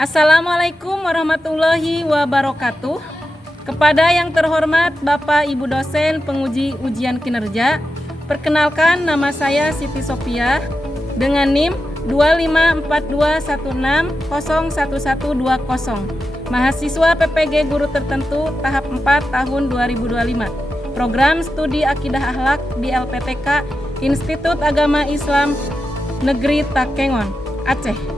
Assalamualaikum warahmatullahi wabarakatuh. Kepada yang terhormat Bapak Ibu dosen penguji ujian kinerja, perkenalkan nama saya Siti Sofia dengan NIM 254216011120. Mahasiswa PPG Guru Tertentu tahap 4 tahun 2025. Program Studi Akidah Akhlak di LPTK Institut Agama Islam Negeri Takengon, Aceh.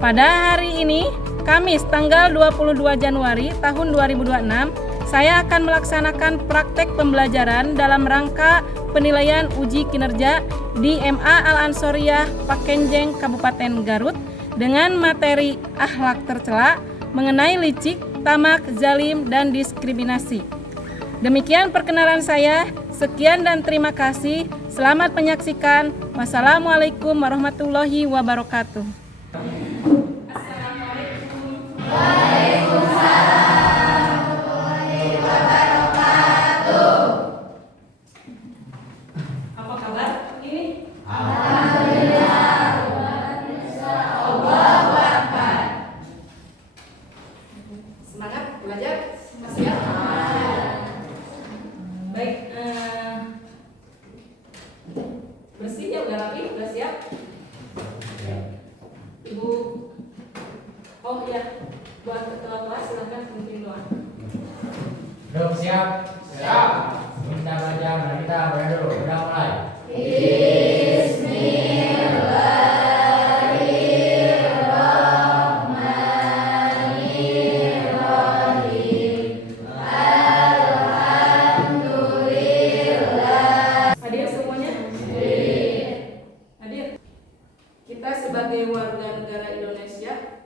Pada hari ini, Kamis tanggal 22 Januari tahun 2026, saya akan melaksanakan praktek pembelajaran dalam rangka penilaian uji kinerja di MA Al-Ansoriah Pakenjeng Kabupaten Garut dengan materi akhlak tercela mengenai licik, tamak, zalim, dan diskriminasi. Demikian perkenalan saya. Sekian dan terima kasih. Selamat menyaksikan. Wassalamualaikum warahmatullahi wabarakatuh. Apa kabar ini? Alhamdulillah. Semangat belajar? Masih ya? Baik, bersih ya, udah rapi, udah siap? Ibu, oh iya, buat ketua kelas silakan pimpin doa. Belum siap? Siap. Minta belajar, mari kita mulai dulu. Udah mulai. Hadir semuanya? Hadir. Kita sebagai warga negara Indonesia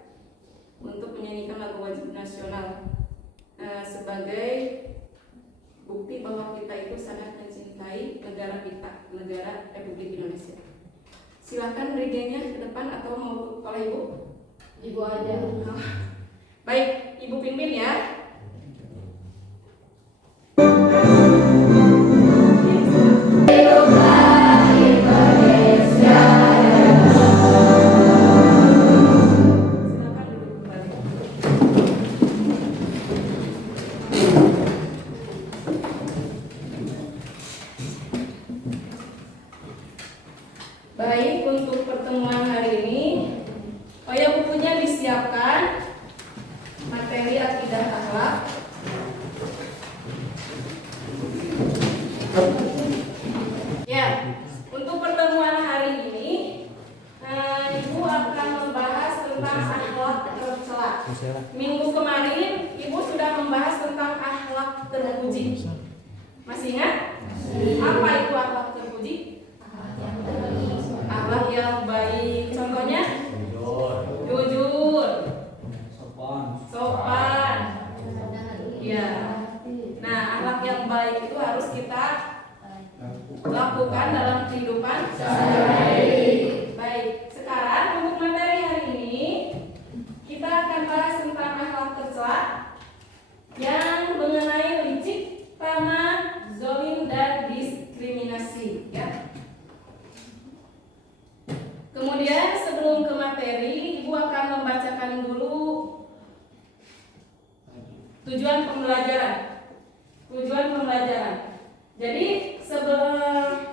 untuk menyanyikan lagu wajib nasional sebagai bukti bahwa kita itu sangat mencintai negara kita, negara Republik Indonesia. Silakan regennya ke depan atau mau oleh Ibu? Ibu aja. Baik, Ibu pimpin ya. Silakan duduk kembali. Baik, untuk pertemuan hari ini, bukunya disiapkan, materi akidah akhlak. Ya, untuk pertemuan hari ini, Ibu akan membahas tentang akhlak tercela. Minggu kemarin, Ibu sudah membahas tentang akhlak terpuji. Masih ingat? Apa itu akhlak terpuji? Akhlak yang baik, contohnya jujur, sopan. Ya. Nah, akhlak yang baik itu harus kita lakukan dalam kehidupan sehari-hari. Baik, sekarang untuk materi hari ini kita akan bahas tentang akhlak tercela yang mengenai licik, tamak, zalim, dan diskriminasi. Ya. Kemudian sebelum ke materi, Ibu akan membacakan dulu tujuan pembelajaran. Jadi setelah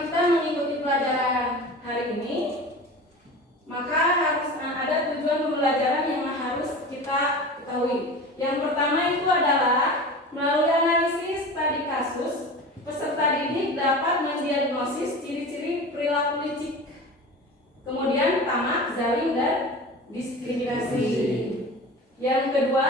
kita mengikuti pelajaran hari ini, maka harus ada tujuan pembelajaran yang harus kita ketahui. Yang pertama itu adalah melalui analisis studi kasus, peserta didik dapat mendiagnosis ciri-ciri perilaku licik, kemudian tamak, zalim, dan diskriminasi. Yang kedua,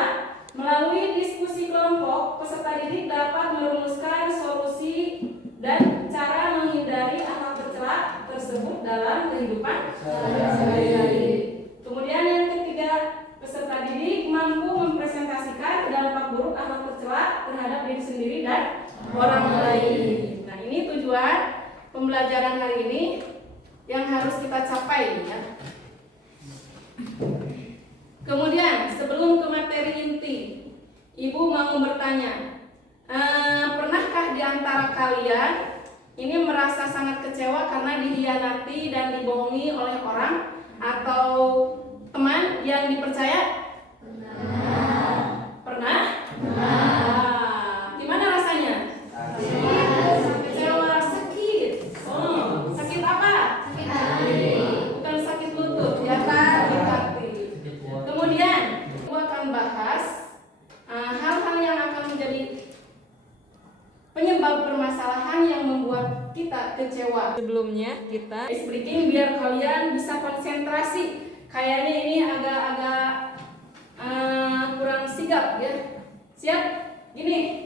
melalui diskusi kelompok, peserta didik dapat merumuskan solusi dan cara menghindari akhlak tercela tersebut dalam kehidupan sehari-hari. Kemudian yang ketiga, peserta didik mampu mempresentasikan dampak buruk akhlak tercela terhadap diri sendiri dan orang lain. Nah, ini tujuan pembelajaran hari ini yang harus kita capai, ya. Kemudian sebelum ke materi inti, Ibu mau bertanya, pernahkah di antara kalian ini merasa sangat kecewa karena dihianati dan dibohongi oleh orang, atau teman yang dipercaya? Pernah? Gimana rasanya? Kecewa, sakit. Oh, sakit apa? Bukan sakit lutut, ya sakit hati. Kemudian, aku akan bahas hal-hal yang akan menjadi penyebab permasalahan yang membuat kita kecewa. Sebelumnya kita speaking biar kalian bisa konsentrasi. Kayaknya ini agak-agak kurang sigap ya. Siap? Gini.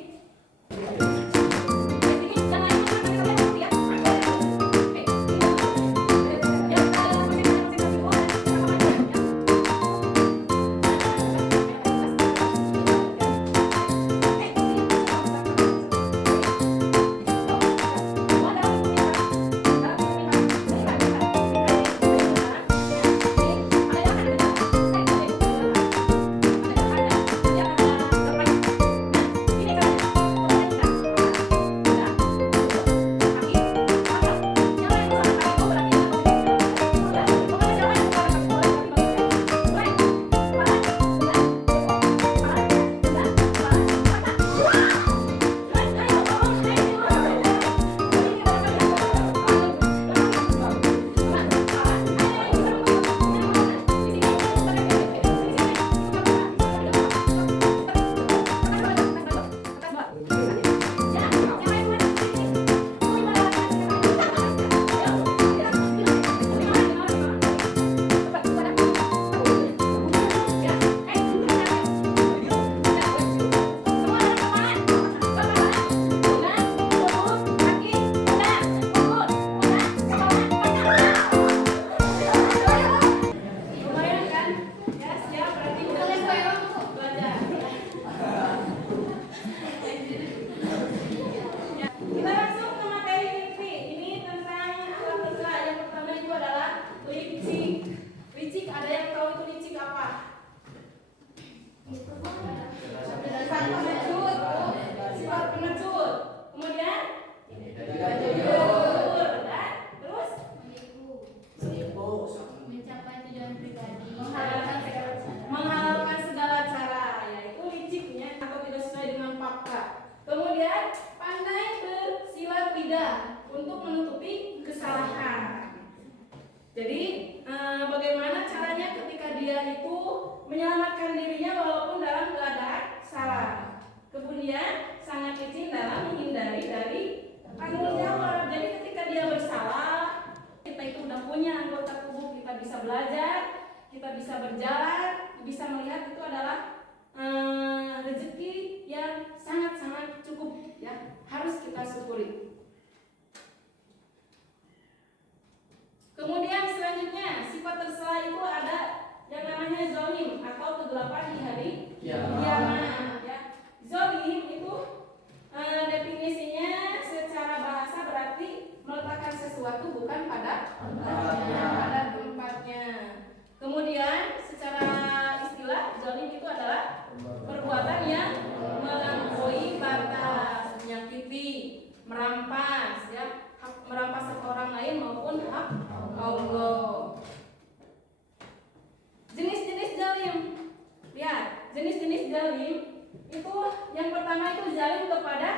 Menghalalkan segala cara, yaitu liciknya atau tidak sesuai dengan fakta. Kemudian pandai bersilat lidah untuk menutupi kesalahan. Jadi bagaimana caranya ketika dia itu menyelamatkan dirinya walaupun dalam keadaan salah. Kemudian sangat licin dalam menghindari dari tanggung jawab. Jadi ketika dia bersalah, kita itu udah punya anggota tubuh, kita bisa belajar, kita bisa berjalan, bisa melihat itu adalah rezeki yang sangat-sangat cukup ya, harus kita syukuri. Kemudian selanjutnya sifat tersela itu ada yang namanya zolim atau kegelapan di hari kiamat ya. Zolim itu definisinya secara bahasa berarti meletakkan sesuatu bukan pada tempatnya. Kemudian secara istilah zolim itu adalah perbuatan yang melampaui batas, menyakiti, merampas ya, merampas hak orang lain maupun hak Allah. Jenis-jenis zalim. Lihat, jenis-jenis zalim itu yang pertama itu zalim kepada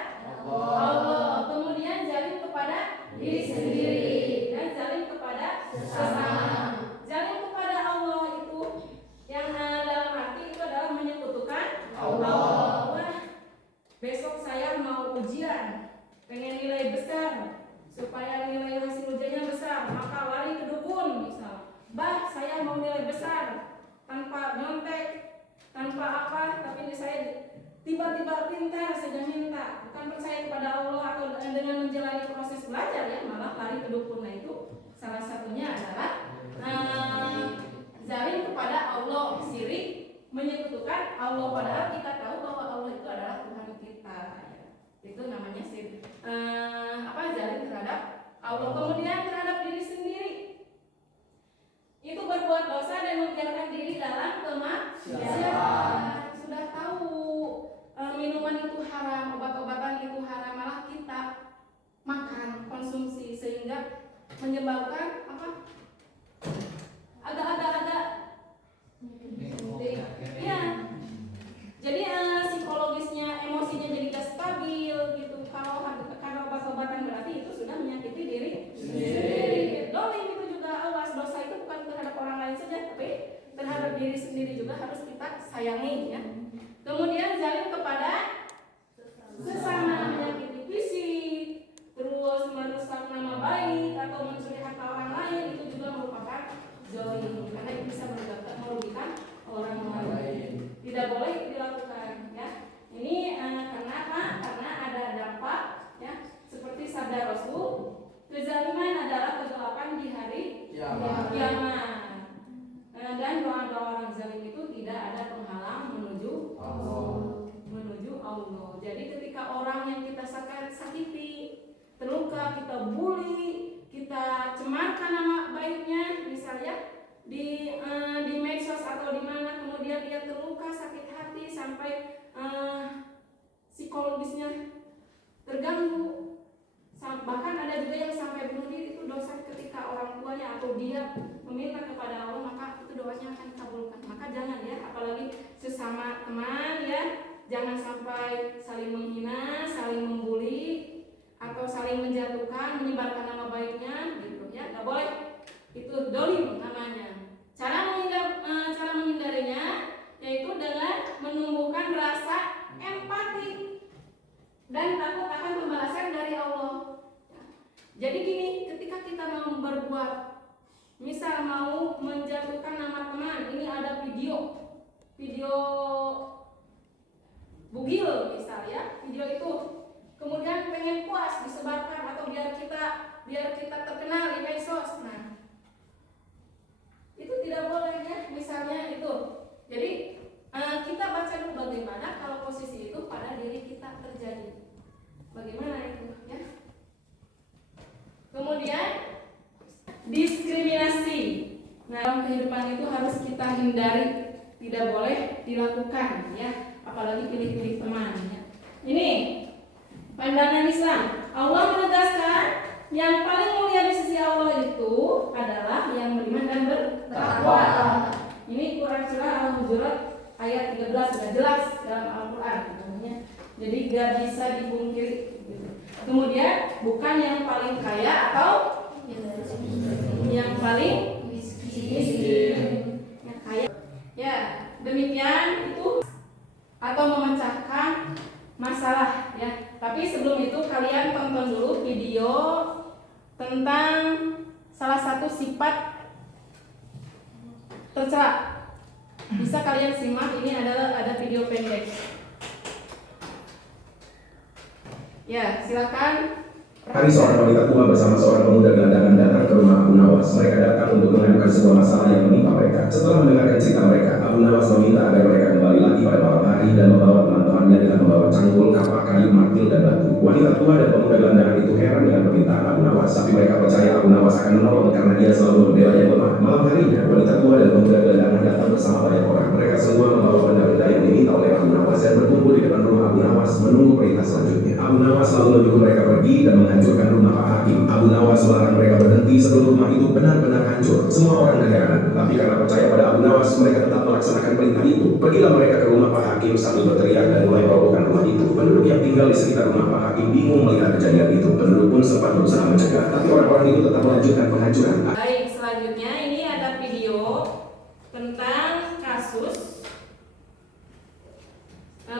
Allah, kemudian zalim kepada diri sendiri, dan zalim kepada sesama. Zalim kepada Allah itu yang dalam arti itu adalah menyekutukan Allah. Wah, besok saya mau ujian, pengen nilai besar. Supaya nilai hasil ujiannya besar, maka lari ke dukun misal. Bah, saya mau nilai besar, tanpa nyontek, tanpa apa, tapi saya tiba-tiba pintar saja minta, bukan percaya kepada Allah atau dengan menjalani proses belajar ya, malah lari ke dukun. Nah itu salah satunya adalah zalim kepada Allah, syirik, menyekutukan Allah, padahal kita tahu bahwa Allah itu adalah Tuhan kita. Itu namanya syirik. Zalim terhadap Allah. Kemudian terhadap diri sendiri itu berbuat dosa dan membiarkan diri dalam kemaksiatan. Sudah tahu minuman itu haram, obat-obatan itu haram, malah kita makan, konsumsi, sehingga menyebabkan agak-agak Menuju Allah. Jadi ketika orang yang kita sakiti, terluka, kita bully, kita cemarkan nama baiknya, misalnya di medsos atau di mana, kemudian dia terluka, sakit hati sampai psikologisnya terganggu. Bahkan ada juga yang sampai bunuh diri. Itu dosa ketika orang tuanya atau dia meminta kepada Allah, maka itu doanya akan dikabulkan. Maka jangan ya, apalagi sesama teman ya, jangan sampai saling menghina, saling membuli, atau saling menjatuhkan, menyebarkan nama baiknya gitu ya, nggak boleh. Itu dolim namanya. Cara menghindarinya yaitu dengan menumbuhkan rasa empati dan takut akan pembalasan dari Allah. Jadi gini, ketika kita mau berbuat, misal mau menjatuhkan nama teman, ini ada video bugil misal ya, video itu kemudian pengen puas disebarkan atau biar kita terkenal di medsos. Nah, itu tidak boleh ya, misalnya itu. Jadi kita baca dulu bagaimana kalau posisi itu pada diri kita terjadi. Bagaimana itu ya? Kemudian diskriminasi. Nah, dalam kehidupan itu harus kita hindari, tidak boleh dilakukan ya, apalagi pilih-pilih teman ya. Ini pandangan Islam. Allah menegaskan yang paling mulia di sisi Allah itu adalah yang beriman dan bertakwa. Ini Quran surah Al-Hujurat ayat 13 sudah jelas dalam Al-Quran. Jadi gak bisa dipungkiri. Kemudian bukan yang paling kaya atau yang paling miskin. Yang kaya. Ya, demikian itu atau memecahkan masalah ya. Tapi sebelum itu kalian tonton dulu video tentang salah satu sifat tercela. Bisa kalian simak, ini ada video pendek. Ya, silakan. Hari seorang wanita tua bersama seorang pemuda gelandangan datang ke rumah Abu Nawas. Mereka datang untuk mengadukan sebuah masalah yang menimpa mereka. Setelah mendengarkan cerita mereka, Abu Nawas meminta agar mereka kembali lagi pada malam hari dan membawa teman-temannya dengan membawa cangkul, kapak, kayu, martil, dan batu. Wanita tua dan pemuda gelandangan itu heran dengan permintaan Abu Nawas, tapi mereka percaya Abu Nawas akan menolong karena dia selalu membela yang lemah. Malam harinya, wanita tua dan pemuda gelandangan datang bersama banyak orang. Mereka semua membawa benda-benda yang diminta oleh Abu Nawas dan berkumpul di depan rumah Abu Nawas menunggu perintah selanjutnya. Abu Nawas lalu menyuruh mereka pergi dan menghancurkan rumah Pak Hakim. Abu Nawas melarang mereka berhenti sebelum rumah itu benar-benar hancur. Semua orang keheranan, tapi karena percaya pada Abu Nawas, mereka tetap melaksanakan perintah itu. Pergilah mereka ke rumah Pak Hakim sambil berteriak dan mulai merobohkan rumah itu. Penduduk yang tinggal di sekitar rumah Pak Hakim bingung melihat kejadian itu. Penduduk pun sempat berusaha mencegah, tapi orang-orang itu tetap melanjutkan penghancuran. Baik, selanjutnya ini ada video tentang kasus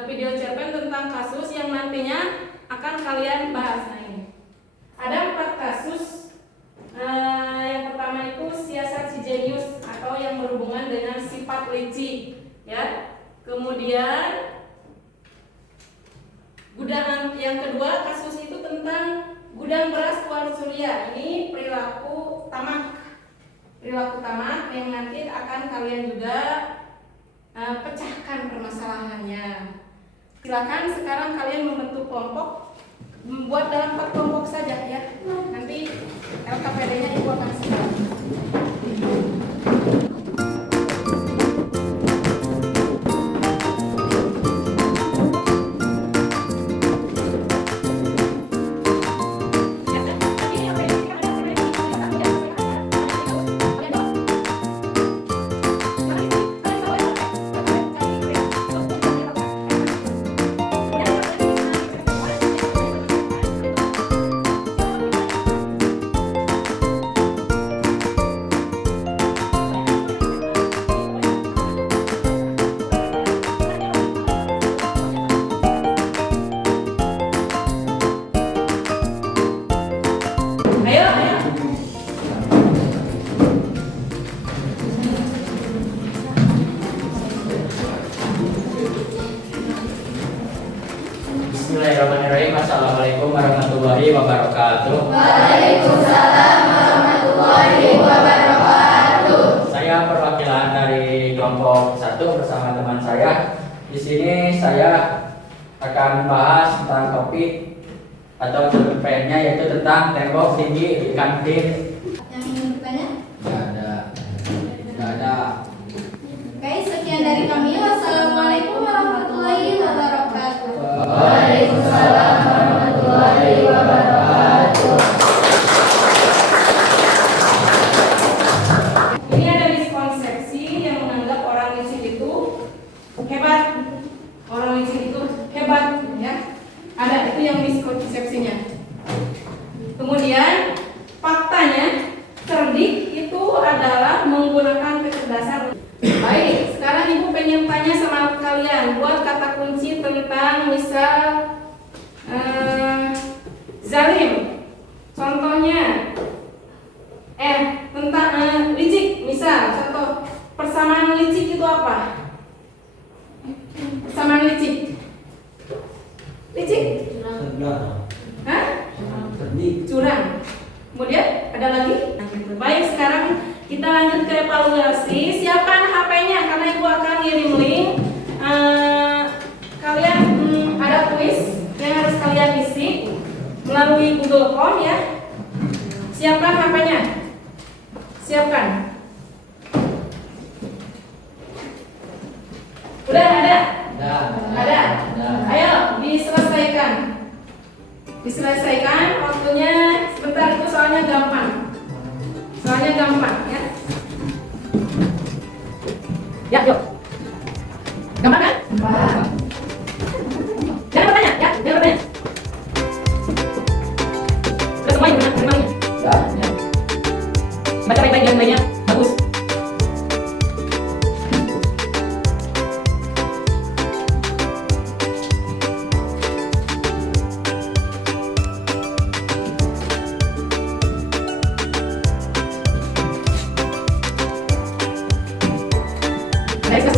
video cerpen tentang kasus yang nantinya akan kalian bahas. Nah, ini ada 4 kasus. Yang pertama itu siasat si jenius atau yang berhubungan dengan sifat licik ya. Kemudian gudang, yang kedua kasus itu tentang gudang beras Tuan Surya. Ini perilaku tamak yang nanti akan kalian juga pecahkan permasalahannya. Silakan sekarang kalian membentuk kelompok, membuat dalam 4 kelompok saja ya. Nanti LKPD-nya ibu akan sebar. Bismillahirrahmanirrahim. Assalamualaikum warahmatullahi wabarakatuh. Waalaikumsalam warahmatullahi wabarakatuh. Saya perwakilan dari kelompok 1 bersama teman saya Di sini saya akan membahas tentang topik atau cerpennya, yaitu tentang tembok tinggi di kantin. Yang ingin bertanya? Tidak ada. Oke, sekian dari kami. Wassalamualaikum warahmatullahi wabarakatuh. Waalaikumsalam warahmatullahi wabarakatuh. Ini ada miskonsepsi yang menganggap orang licik itu hebat. Orang licik itu hebat, ya. Ada itu yang miskonsepsinya. Kemudian faktanya cerdik itu adalah menggunakan kecerdasan. Baik, sekarang Ibu pengen tanya sama kalian buat kata kunci tentang misal zalim. Contohnya tentang licik. Misal contoh persamaan licik itu apa? Persamaan licik. Licik? Hah? Curang. Kemudian ada lagi? Baik, sekarang kita lanjut ke evaluasi. Siapkan HP-nya karena Ibu akan ngirim link. Kalian ada kuis yang harus kalian isi melalui Google Form, ya. Siapkan HP-nya. Siapkan. Udah ada? Ada. Ayo diselesaikan. Diselesaikan waktunya sebentar, itu soalnya gampang. Soalnya gampang, ya. Ya, yuk. Gampang kan? Gampang. Jangan bertanya, ya, jangan bertanya. Sudah semuanya, benar, semuanya. Ya. Baca baik-baik, yang lainnya bagus. Baik,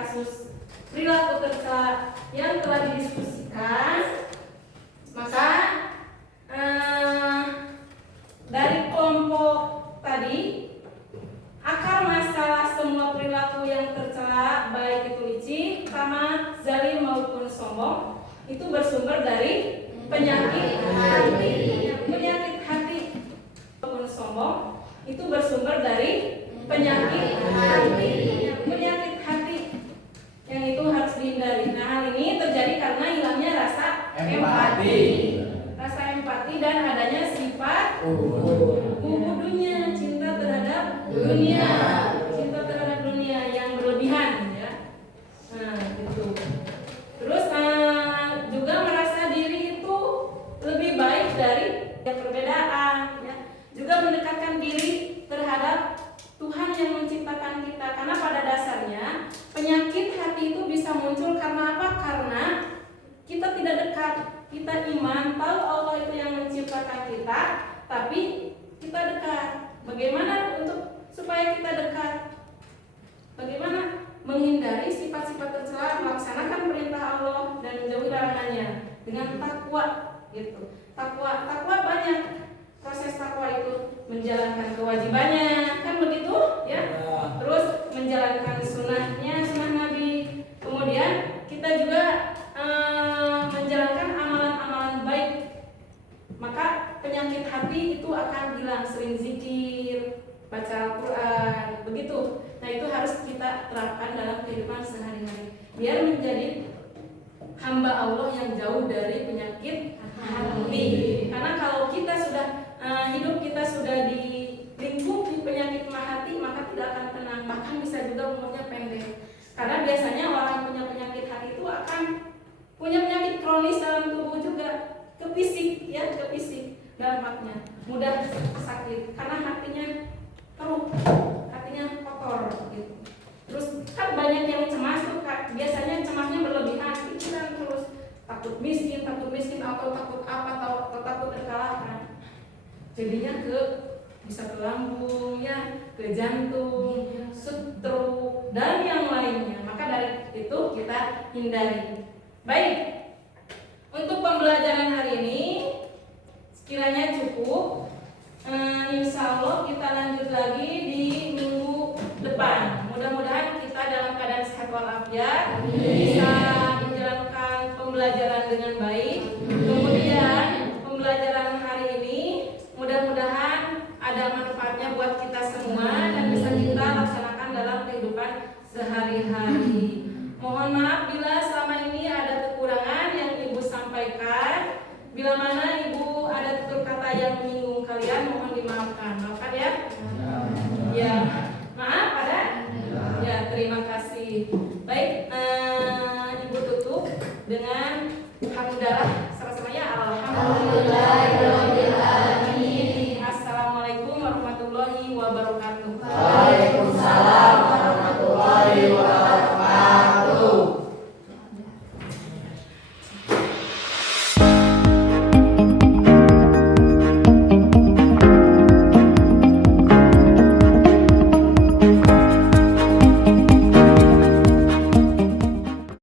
kasus perilaku tercela yang telah didiskusikan, maka dari kelompok tadi, akar masalah semua perilaku yang tercela, baik itu licik, tamak, zalim maupun sombong, itu bersumber dari penyakit hati. Penyakit hati maupun sombong itu bersumber dari penyakit hati. Penyakit hati yang itu harus dihindari. Nah, hal ini terjadi karena hilangnya rasa empati. Rasa empati dan adanya sifat dunia, cinta terhadap dunia, cinta terhadap dunia yang berlebihan, ya. Nah, gitu. Terus juga merasa diri itu lebih baik dari perbedaan, ya. Juga mendekatkan diri terhadap Tuhan yang menciptakan kita, karena pada dasarnya penyakit hati itu bisa muncul karena apa? Karena kita tidak dekat. Kita iman, tahu Allah itu yang menciptakan kita, tapi kita dekat. Bagaimana untuk supaya kita dekat? Bagaimana menghindari sifat-sifat tercela, melaksanakan perintah Allah dan menjauhi larangannya dengan takwa, gitu. Takwa banyak. Proses takwa itu menjalankan kewajibannya, kan begitu, ya? Terus menjalankan sunnah Nabi. Kemudian kita juga menjalankan amalan-amalan baik. Maka penyakit hati itu akan hilang, sering zikir, baca Al-Quran, begitu. Nah, itu harus kita terapkan dalam kehidupan sehari-hari biar menjadi hamba Allah yang jauh dari penyakit hati. Karena kalau kita sudah hidup kita sudah dilingkupi penyakit hati, maka tidak akan tenang, bahkan bisa juga umurnya pendek. Karena biasanya orang punya penyakit hati itu akan punya penyakit kronis dalam tubuh juga, ke fisik, ya, ke fisik dampaknya mudah sakit karena hatinya keruh, hatinya kotor, gitu. Terus kan banyak yang cemas tuh, biasanya cemasnya berlebihan, pikiran terus takut miskin atau takut apa, atau takut terkalahkan. Jadinya bisa ke lambung, ya, ke jantung, stroke dan yang lainnya. Maka dari itu kita hindari. Baik, untuk pembelajaran hari ini sekiranya cukup. Insya Allah kita lanjut lagi di minggu depan. Mudah-mudahan kita dalam keadaan sehat walafiat, bisa menjalankan pembelajaran dengan baik. Kemudian pembelajaran hari ini mudah-mudahan ada manfaatnya buat kita semua dan bisa kita laksanakan dalam kehidupan sehari-hari.